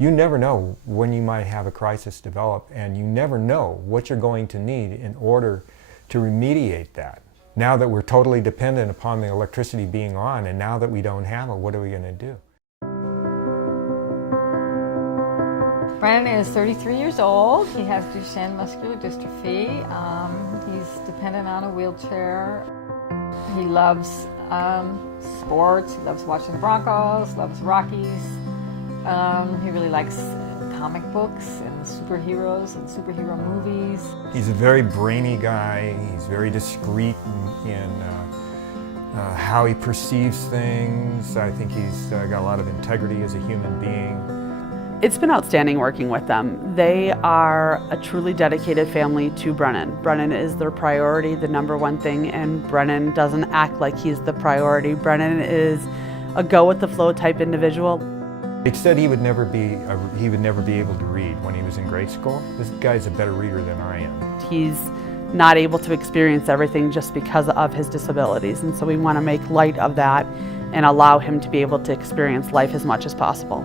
You never know when you might have a crisis develop, and you never know what you're going to need in order to remediate that. Now that we're totally dependent upon the electricity being on, and now that we don't have it, what are we going to do? Brennan is 33 years old. He has Duchenne muscular dystrophy. He's dependent on a wheelchair. He loves sports. He loves watching the Broncos, loves Rockies. He really likes comic books and superheroes and superhero movies. He's a very brainy guy. He's very discreet in how he perceives things. I think he's got a lot of integrity as a human being. It's been outstanding working with them. They are a truly dedicated family to Brennan. Brennan is their priority, the number one thing, and Brennan doesn't act like he's the priority. Brennan is a go-with-the-flow type individual. They said he would never be able to read when he was in grade school. This guy's a better reader than I am. He's not able to experience everything just because of his disabilities, and so we want to make light of that and allow him to be able to experience life as much as possible.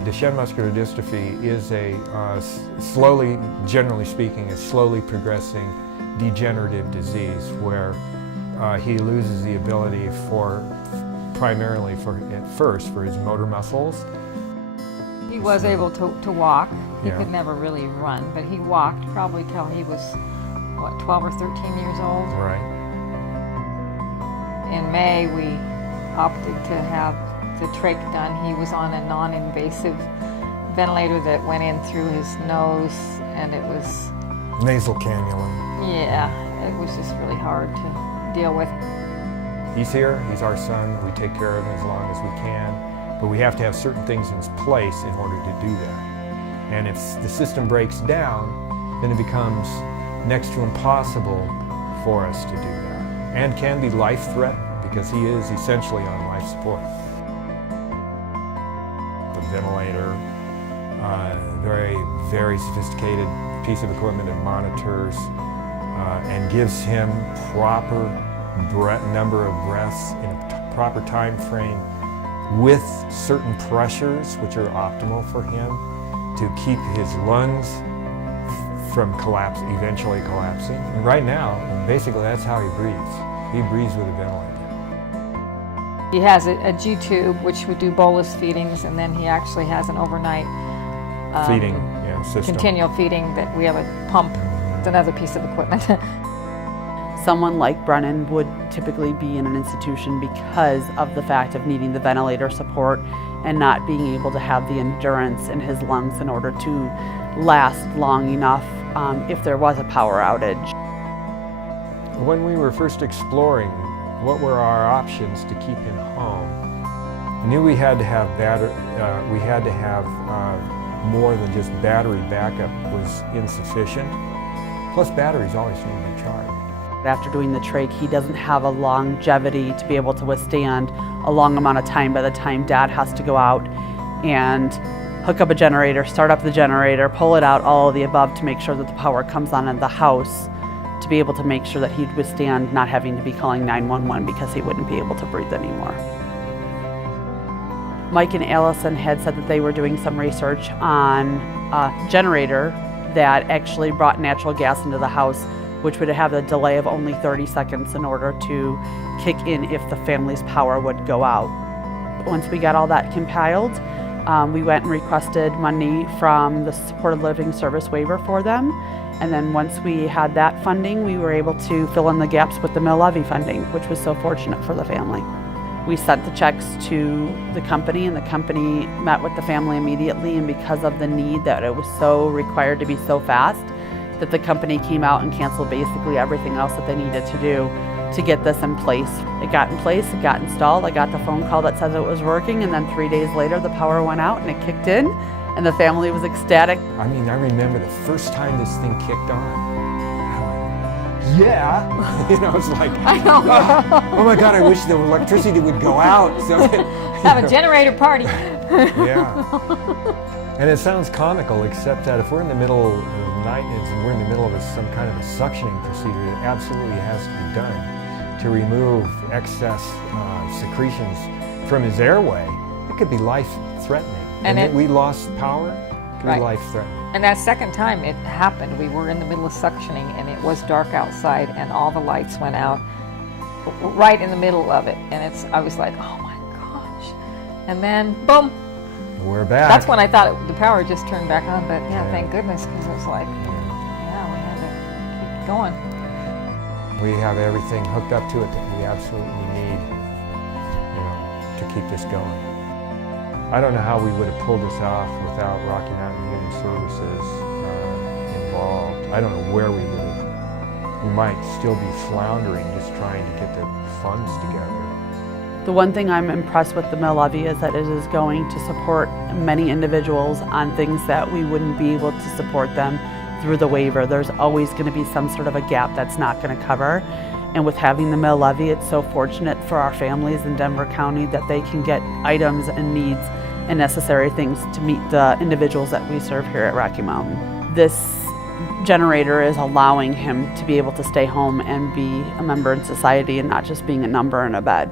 Duchenne muscular dystrophy is a slowly, generally speaking, a slowly progressing degenerative disease where he loses the ability primarily at first for his motor muscles. He was able to walk. He could never really run, but he walked probably till he was, what, 12 or 13 years old? Right. In May, we opted to have the trach done. He was on a non-invasive ventilator that went in through his nose, and it was... Nasal cannula. Yeah, it was just really hard to deal with. He's here, he's our son, we take care of him as long as we can, but we have to have certain things in place in order to do that. And if the system breaks down, then it becomes next to impossible for us to do that, and can be life-threatening because he is essentially on life support. Ventilator, very, very sophisticated piece of equipment that monitors and gives him proper number of breaths in a proper time frame with certain pressures which are optimal for him to keep his lungs from eventually collapsing. And right now, basically that's how he breathes. He breathes with a ventilator. He has a G-tube, which would do bolus feedings, and then he actually has an overnight feeding system. Continual feeding that we have a pump. It's another piece of equipment. Someone like Brennan would typically be in an institution because of the fact of needing the ventilator support and not being able to have the endurance in his lungs in order to last long enough if there was a power outage. When we were first exploring what were our options to keep him home, I knew we had to have more than just battery backup was insufficient. Plus batteries always need to be charged. After doing the trach, he doesn't have a longevity to be able to withstand a long amount of time by the time Dad has to go out and hook up a generator, start up the generator, pull it out, all of the above to make sure that the power comes on in the house, to be able to make sure that he'd withstand not having to be calling 911 because he wouldn't be able to breathe anymore. Mike and Allison had said that they were doing some research on a generator that actually brought natural gas into the house, which would have a delay of only 30 seconds in order to kick in if the family's power would go out. Once we got all that compiled, we went and requested money from the supported living service waiver for them. And then once we had that funding, we were able to fill in the gaps with the Levy funding, which was so fortunate for the family. We sent the checks to the company, and the company met with the family immediately, and because of the need that it was so required to be so fast, that the company came out and canceled basically everything else that they needed to do to get this in place. It got in place, it got installed, I got the phone call that says it was working, and then 3 days later the power went out and it kicked in, and the family was ecstatic. I mean, I remember the first time this thing kicked on. Yeah, it's like, I know. Oh my God, I wish the electricity would go out. So have a generator party. Yeah. And it sounds comical, except that if we're in the middle of the night and we're in the middle of some kind of a suctioning procedure, it absolutely has to be done to remove excess secretions from his airway. It could be life-threatening. And then we lost power, could be Right. life-threatening. And that second time it happened, we were in the middle of suctioning and it was dark outside and all the lights went out right in the middle of it. And I was like, oh my gosh. And then, boom. We're back. That's when I thought the power just turned back on, but yeah, thank goodness, because it was like, yeah, we had to keep going. We have everything hooked up to it that we absolutely need, to keep this going. I don't know how we would have pulled this off without Rocky Mountain Human Services involved. I don't know where we would have. We might still be floundering just trying to get the funds together. The one thing I'm impressed with the mill levy is that it is going to support many individuals on things that we wouldn't be able to support them through the waiver. There's always going to be some sort of a gap that's not going to cover. And with having the mill levy, it's so fortunate for our families in Denver County that they can get items and needs and necessary things to meet the individuals that we serve here at Rocky Mountain. This generator is allowing him to be able to stay home and be a member in society and not just being a number in a bed.